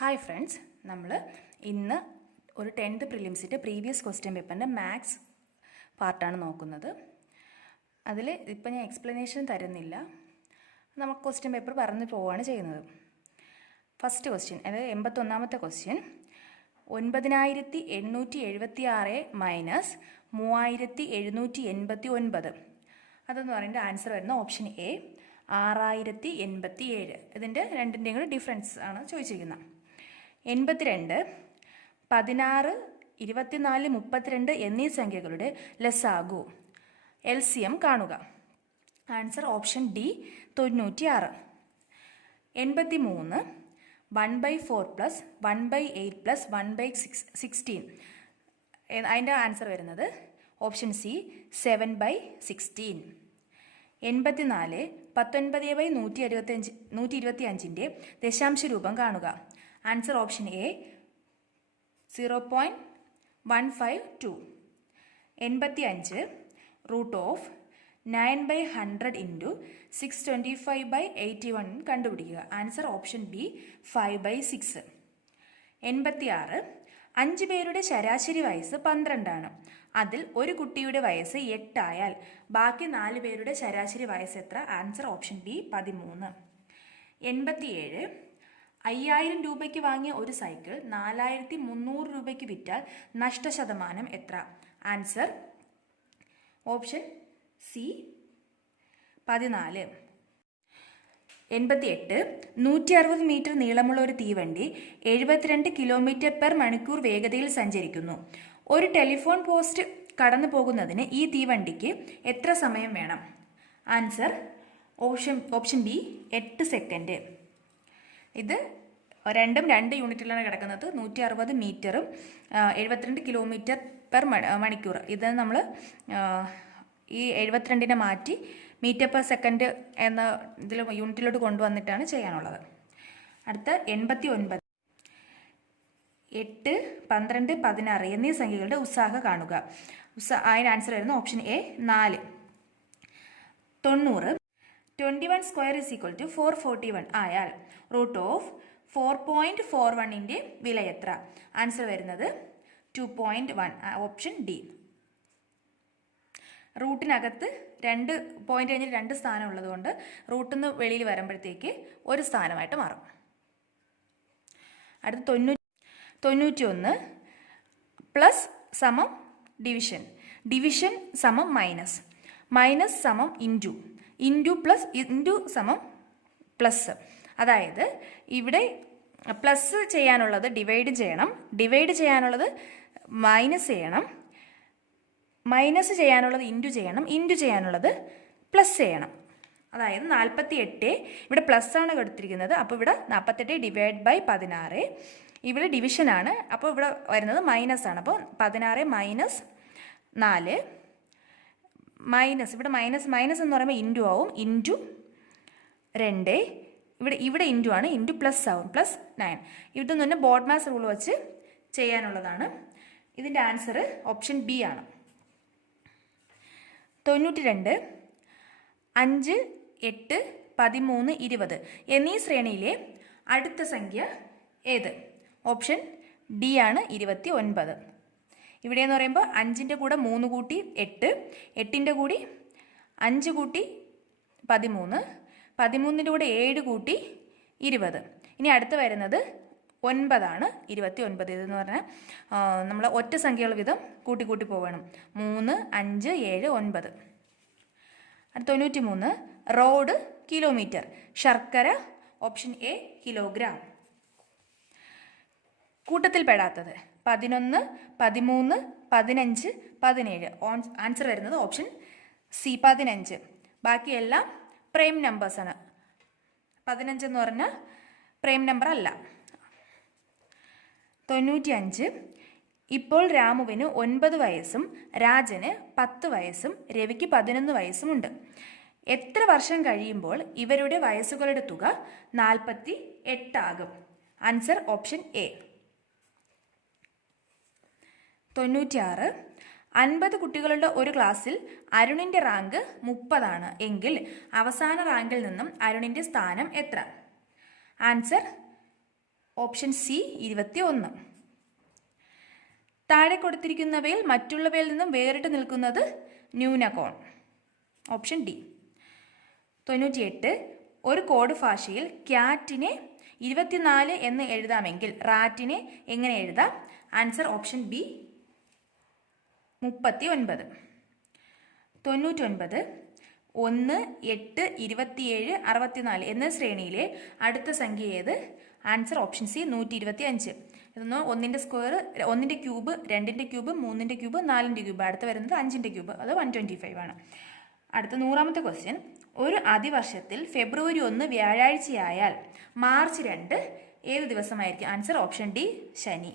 Hi friends, നമ്മൾ ഇന്ന് ഒരു 10th പ്രിലിംസിൻ്റെ പ്രീവിയസ് ക്വസ്റ്റ്യൻ പേപ്പറിൻ്റെ മാത്സ് പാർട്ടാണ് നോക്കുന്നത്. അതിൽ ഇപ്പം ഞാൻ എക്സ്പ്ലനേഷൻ തരുന്നില്ല, നമുക്ക് ക്വസ്റ്റ്യൻ പേപ്പർ പറഞ്ഞു പോവുകയാണ് ചെയ്യുന്നത്. ഫസ്റ്റ് ക്വസ്റ്റ്യൻ, അതായത് 81ാമത്തെ ക്വസ്റ്റ്യൻ, 9876 മൈനസ് 3789. അതെന്ന് പറയുന്നത് ആൻസർ വരുന്ന ഓപ്ഷൻ എ 6087. ഇതിൻ്റെ രണ്ടിൻ്റെയും കൂടി ഡിഫറൻസ് ആണ് ചോദിച്ചിരിക്കുന്നത്. 82, 16, 24, 32 എന്നീ സംഖ്യകളുടെ ലസാഗു LCM കാണുക. Answer option D 96. 83, 1/4 plus 1/8 plus 1/16. അതിൻ്റെ ആൻസർ വരുന്നത് ഓപ്ഷൻ സി 7/16. 84, 19/125 ദശാംശ രൂപം കാണുക. Answer option A 0.152. 85, root of 9/100 into 625/81 കണ്ടുപിടിക്കുക. Answer option B 5/6. 86, 5 പേരുടെ ശരാശരി വയസ്സ് 12 ആണ്. അതിൽ ഒരു കുട്ടിയുടെ വയസ്സ് 8 ആയാൽ ബാക്കി 4 പേരുടെ ശരാശരി വയസ്സ് എത്ര? Answer option B 13. 87, 5000 രൂപയ്ക്ക് വാങ്ങിയ ഒരു സൈക്കിൾ 4300 രൂപയ്ക്ക് വിറ്റാൽ നഷ്ടശതമാനം എത്ര? Answer option C 14. 88, 160 മീറ്റർ നീളമുള്ള ഒരു തീവണ്ടി 72 km/മണിക്കൂർ വേഗതയിൽ സഞ്ചരിക്കുന്നു. ഒരു ടെലിഫോൺ പോസ്റ്റ് കടന്നു പോകുന്നതിന് ഈ തീവണ്ടിക്ക് എത്ര സമയം വേണം? Answer option B 8 second. ഇത് രണ്ടും 2 യൂണിറ്റിലാണ് കിടക്കുന്നത്. 160 മീറ്ററും 72 km/മണിക്കൂർ. ഇത് നമ്മൾ ഈ 72നെ മാറ്റി മീറ്റർ പെർ സെക്കൻഡ് എന്ന ഇതിൽ യൂണിറ്റിലോട്ട് കൊണ്ടുവന്നിട്ടാണ് ചെയ്യാനുള്ളത്. അടുത്ത 89, 8, 12, 16 എന്നീ സംഖ്യകളുടെ ഉത്സാഹ കാണുക. അതിന് ആൻസർ വരുന്ന ഓപ്ഷൻ എ 4. 90, 21 സ്ക്വയർ = 441 ആയാൽ റൂട്ട് ഓഫ് 4.41ൻ്റെ വില എത്ര? ആൻസർ വരുന്നത് 2.1. Option D. റൂട്ടിനകത്ത് 2 പോയിന്റ് കഴിഞ്ഞ് 2 സ്ഥാനം ഉള്ളതുകൊണ്ട് റൂട്ടിൽ നിന്ന് വെളിയിൽ വരുമ്പോഴത്തേക്ക് ഒരു സ്ഥാനമായിട്ട് മാറും. അടുത്ത 91, പ്ലസ് സമം ഡിവിഷൻ, ഡിവിഷൻ സമം മൈനസ്, മൈനസ് സമം ഇൻറ്റു, ഇൻറ്റു പ്ലസ്, ഇൻറ്റു സമം പ്ലസ്. അതായത് ഇവിടെ പ്ലസ് ചെയ്യാനുള്ളത് ഡിവൈഡ് ചെയ്യണം, ഡിവൈഡ് ചെയ്യാനുള്ളത് മൈനസ് ചെയ്യണം, മൈനസ് ചെയ്യാനുള്ളത് ഇൻറ്റു ചെയ്യണം, ഇൻറ്റു ചെയ്യാനുള്ളത് പ്ലസ് ചെയ്യണം. അതായത് 48 ഇവിടെ പ്ലസ് ആണ് കൊടുത്തിരിക്കുന്നത്, അപ്പോൾ ഇവിടെ 48 ഡിവൈഡ് ബൈ 16. ഇവിടെ ഡിവിഷനാണ്, അപ്പോൾ ഇവിടെ വരുന്നത് മൈനസ് ആണ്. അപ്പോൾ 16 മൈനസ് 4 മൈനസ്, ഇവിടെ മൈനസ് മൈനസ് എന്ന് പറയുമ്പോൾ ഇൻറ്റു ആവും, ഇൻറ്റു 2. ഇവിടെ ഇൻറ്റു ആണ്, ഇൻറ്റു പ്ലസ് ആവും, പ്ലസ് 9. ഇതൊന്നും തന്നെ ബോർഡ് മാസ് റൂൾ വെച്ച് ചെയ്യാനുള്ളതാണ്. ഇതിൻ്റെ ആൻസർ ഓപ്ഷൻ ബി ആണ്. 92, 5, 8, 13, 20 എന്നീ ശ്രേണിയിലെ അടുത്ത സംഖ്യ ഏത്? ഓപ്ഷൻ ഡി ആണ് 29. ഇവിടെ എന്ന് പറയുമ്പോൾ 5ൻ്റെ കൂടെ 3 കൂട്ടി 8, 8ൻ്റെ കൂടി 5 കൂട്ടി 13, 13ൻ്റെ കൂടെ 7 കൂട്ടി 20. ഇനി അടുത്ത് വരുന്നത് 9 ആണ്, 29. ഇതെന്ന് പറഞ്ഞാൽ നമ്മൾ ഒറ്റ സംഖ്യകൾ വിധം കൂട്ടി കൂട്ടി പോകണം. 3, 5, 7, 9. 93, റോഡ് കിലോമീറ്റർ, ശർക്കര ഓപ്ഷൻ എ കിലോഗ്രാം. കൂട്ടത്തിൽ പെടാത്തത് 11, 13, 15, 17. ആൻസർ വരുന്നത് ഓപ്ഷൻ സി 15. ബാക്കിയെല്ലാം പ്രൈം നമ്പേഴ്സാണ്. 15 എന്ന് പറഞ്ഞാൽ പ്രൈം നമ്പർ അല്ല. 95, ഇപ്പോൾ രാമുവിന് 9 വയസ്സും രാജന് 10 വയസ്സും രവിക്ക് 11 വയസ്സുമുണ്ട്. എത്ര വർഷം കഴിയുമ്പോൾ ഇവരുടെ വയസ്സുകളുടെ തുക 48 ആകും? Answer option A. 96, 50 കുട്ടികളുടെ ഒരു ക്ലാസ്സിൽ അരുണിൻ്റെ റാങ്ക് 30 ആണ് എങ്കിൽ അവസാന റാങ്കിൽ നിന്നും അരുണിൻ്റെ സ്ഥാനം എത്ര? Answer option C 21. താഴെ കൊടുത്തിരിക്കുന്നവയിൽ മറ്റുള്ളവയിൽ നിന്നും വേറിട്ട് നിൽക്കുന്നത് ന്യൂനകോൺ. Option D. 98. ഒരു കോഡ് ഭാഷയിൽ ക്യാറ്റിനെ 24 എന്ന് എഴുതാമെങ്കിൽ റാറ്റിനെ എങ്ങനെ എഴുതാം? Answer option B 39. 99. 1, 8, 27, 64 എന്ന ശ്രേണിയിലെ അടുത്ത സംഖ്യ ഏത്? Answer option C 125. ഇതൊന്ന് 1ന്റെ സ്ക്വയർ, 1ന്റെ ക്യൂബ്, 2ന്റെ ക്യൂബ്, 3ന്റെ ക്യൂബ്, 4ന്റെ ക്യൂബ്. അടുത്ത് വരുന്നത് 5ന്റെ ക്യൂബ്, അത് 125 ആണ്. അടുത്ത 100ാമത്തെ ക്വസ്റ്റ്യൻ. ഒരു അതിവർഷത്തിൽ ഫെബ്രുവരി 1 വ്യാഴാഴ്ചയായാൽ മാർച്ച് 2 ഏത് ദിവസമായിരിക്കും? ആൻസർ ഓപ്ഷൻ ഡി ശനി.